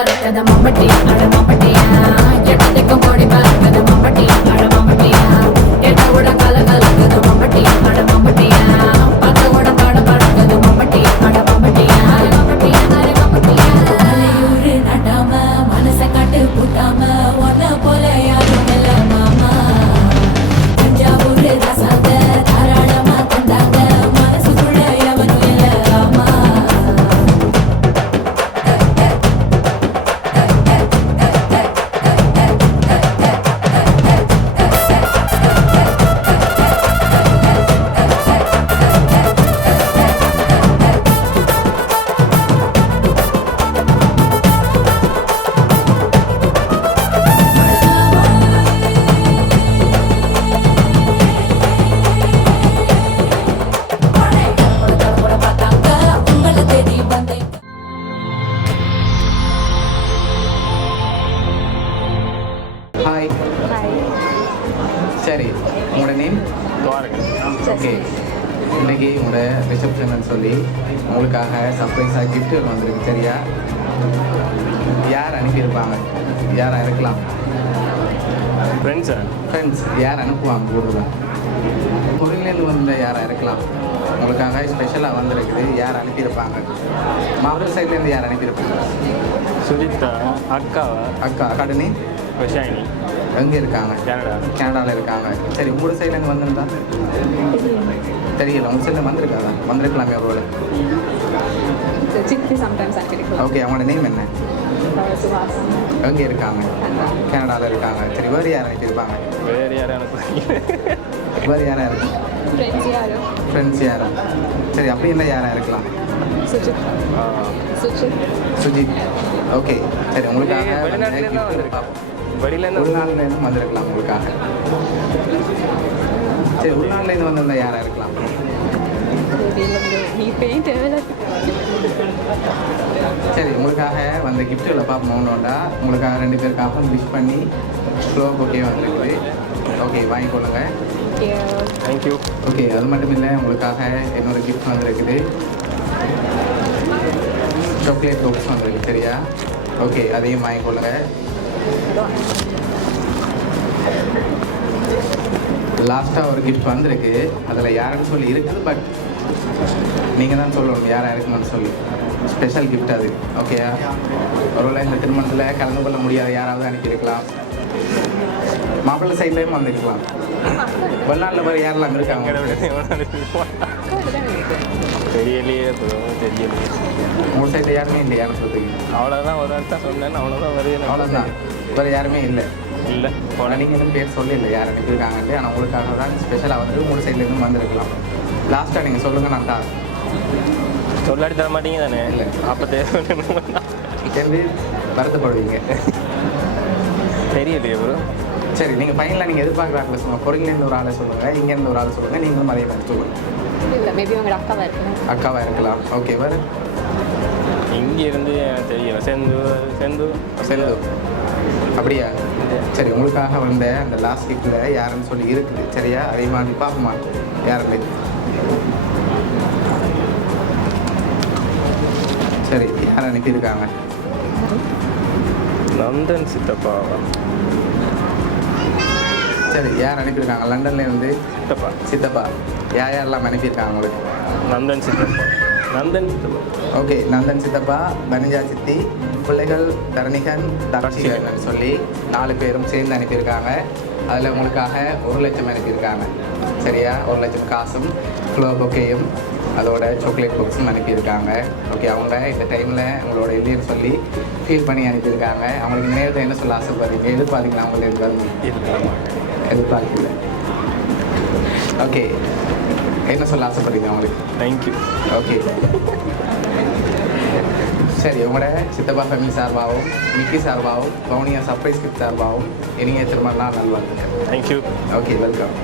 பறக்கத மம்பட்டியா அட மம்பட்டியா எட்டத்துக்கும் கோடி பறக்கத மம்பட்டியா அட மம்பட்டியா எட்டோட கல கலக்குது மம்பட்டியா அட மம்பட்டியா பத்தோட பாட பறக்குது மம்பட்டியா அட மம்பட்டியா மம்பட்டியா அட மம்பட்டியா மலையூரு நட்டாம மனச கட்டு பூட்டாம ஒன்ன போல யாரும் இல்ல மாமா தஞ்சாவூரு ரசாங்க தாராளமா தந்தாங்க மனசுக்குள்ள எவனும் இல்ல ஆமா ஹாய். சரி, உங்களோட நேம்? ஓகே, இன்னைக்கு உங்களோட ரிசப்ஷன் சொல்லி உங்களுக்காக சர்ப்ரைஸாக கிஃப்ட் வந்திருக்கு. சரியா? யார் அனுப்பியிருப்பாங்க? யாராக இருக்கலாம்? ஃப்ரெண்ட்ஸ் யார் அனுப்புவாங்க? கூடுதல் பொருளிலேருந்து வந்த யாராக இருக்கலாம்? உங்களுக்காக ஸ்பெஷலாக வந்திருக்குது. யார் அனுப்பியிருப்பாங்க? மாவட்ட சைட்லேருந்து யார் அனுப்பியிருப்பாங்க? சுஜிதா அக்கா கடனே விஷாயினி எங்கே இருக்காங்க? கனடாவில் இருக்காங்க. சரி, உங்களோட சைடில் எங்கே வந்திருந்தா தெரியல. உங்கள் சைடில் வந்திருக்காதா? வந்திருக்கலாமே அவரோட. ஓகே, அவங்களோட நேம் என்ன? எங்கே இருக்காங்க? கனடாவில் இருக்காங்க. சரி, வேறு யார் அனுப்பியிருப்பாங்க? வேறு யாராக இருக்கும்? ஃப்ரெண்ட்ஸ் யாரா? சரி, அப்படி இல்லை யாராக இருக்கலாம்? சுஜித். ஓகே, சரி, உங்களுக்காக உள்நாட்டிலேருந்து வந்திருக்கலாம் உங்களுக்காக. சரி, உள்நாட்டிலேருந்து வந்திருந்தா யாராக இருக்கலாம்? சரி, உங்களுக்காக வந்த கிஃப்ட்டுகளை பார்ப்போம்னோண்டா உங்களுக்காக 2 பேருக்காக விஷ் பண்ணி ஃப்ளோர் ஓகே வந்துருக்குது. ஓகே, வாங்கிக்கொள்ளுங்க. தேங்க்யூ. ஓகே, அது மட்டும் இல்லை, உங்களுக்காக என்னோட கிஃப்ட் வந்துருக்குது. சாக்லேட் பாக்ஸ் வந்துருக்கு. சரியா? ஓகே, அதையும் வாங்கிக்கொள்ளுங்க. லாஸ்ட்டாக ஒரு கிஃப்ட் வந்திருக்கு. அதில் யாருன்னு சொல்லி இருக்குது, பட் நீங்கள் தான் சொல்லணும் யாராக இருக்குன்னு சொல்லி. ஸ்பெஷல் கிஃப்ட் அது. ஓகேயா? ஒருவேளை இந்த திருமணத்தில் கலந்து கொள்ள முடியாத யாராவது அனுப்பியிருக்கலாம். மாப்பிள்ளை சைட்லேயும் வந்துருக்கலாம். வெளிநாட்டில் வேறு யாரெல்லாம் இருக்காங்க? தெரியலையே உங்கள் சைட்டில் யாருமே இல்லை அனுப்புறதுக்கு? அவ்வளோதான் ஒரு வார்த்தை சொன்னேன், அவ்வளோதான் வருது. அவ்வளோதான், வேறு யாருமே இல்லை. போனால் நீங்கள் இன்னும் பேர் சொல்லல யார் அனுப்பியிருக்காங்கன்ட்டு. ஆனால் உங்களுக்காக தான் ஸ்பெஷலாக வந்துட்டு உங்கள் சைட்லேருந்து வந்திருக்கலாம். லாஸ்ட்டாக நீங்கள் சொல்லுங்கள். நான் தான் சொல்லாடி தர மாட்டீங்க தானே? இல்லை, அப்போ தேவை வருத்தப்படுவீங்க. தெரியலையே ப்ரோ. சரி, நீங்கள் ஃபைனலாக நீங்கள் எதிர்பார்க்குறாங்களே சொல்லுங்கள். பொருள்லேருந்து ஒரு ஆளை சொல்லுங்கள், இங்கேருந்து ஒரு ஆளை சொல்லுங்கள். நீங்களும் அதே மாதிரி சொல்லுங்கள். இல்லை, மேபி உங்களோட அக்காவாக இருக்கலாம். ஓகே, வேறு இங்கேருந்து தெரியல. செந்து அப்படியா? சரி, உங்களுக்காக வந்த அந்த லாஸ்ட் கிஃப்டில் யாருன்னு சொல்லி இருக்குது. சரியா? அதே மாதிரி பார்ப்போமா யாருன்னு? சரி, யார் அனுப்பியிருக்காங்க? நந்தன் சித்தப்பாவா? சரி, யார் அனுப்பியிருக்காங்க? லண்டன்லேருந்து சித்தப்பா. யாரெல்லாம் அனுப்பியிருக்காங்க உங்களுக்கு? நந்தன் சித்தப்பா. ஓகே, நந்தன் சித்தப்பா, பனிஜா சித்தி, பிள்ளைகள் தரணிகன், தரட்சிகன் சொல்லி 4 பேரும் சேர்ந்து அனுப்பியிருக்காங்க. அதில் உங்களுக்காக 1 லட்சம் அனுப்பியிருக்காங்க. சரியா? 1 லட்சம் காசும் ஃப்ளோர் பொக்கேயும் அதோட சாக்லேட் பாக்ஸும் அனுப்பியிருக்காங்க. ஓகே, அவங்க இந்த டைமில் உங்களோட இல்லைன்னு சொல்லி ஃபீல் பண்ணி அனுப்பியிருக்காங்க. அவங்களுக்கு நேரத்தை என்ன சொல்ல ஆசைப்படுறீங்க? எதிர்பார்த்தீங்களா? அவங்களுக்கு எதிர்பார்க்கல. ஓகே, என்ன சொல்ல ஆசைப்படுறீங்க அவங்களுக்கு? தேங்க்யூ. ஓகே, சரி, உங்களோட சித்தப்பா ஃபேமிலி சார்பாகவும் மிக்கி சார்பாகவும் வவுனியா சர்ப்ரைஸ் கிஃப்ட் சார்பாகவும் இனிய திருமண நாள் நல்வாழ்த்துக்கள். தேங்க்யூ. Okay, welcome.